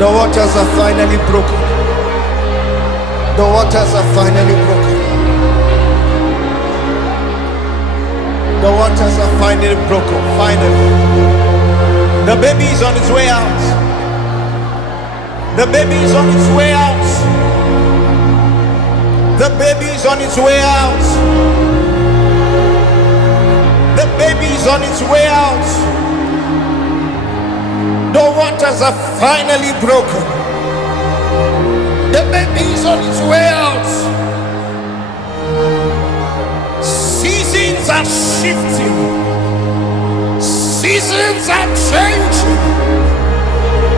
The waters are finally broken. The waters are finally broken. The waters are finally broken. Finally. The baby is on its way out. The baby is on its way out. The baby is on its way out. The baby is on its way out. The waters are finally broken. The baby is on its way out. Seasons are shifting. Seasons are changing.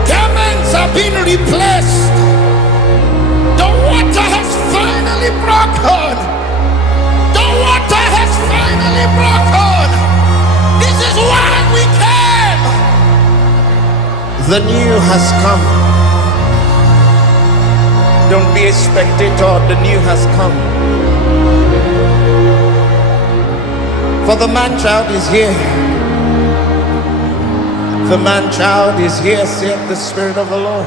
Garments are being replaced. The water has finally broken. The water has finally broken. This is why we came. The new has come. Don't be a spectator. The new has come. For the man-child is here. The man-child is here, saith the Spirit of the Lord.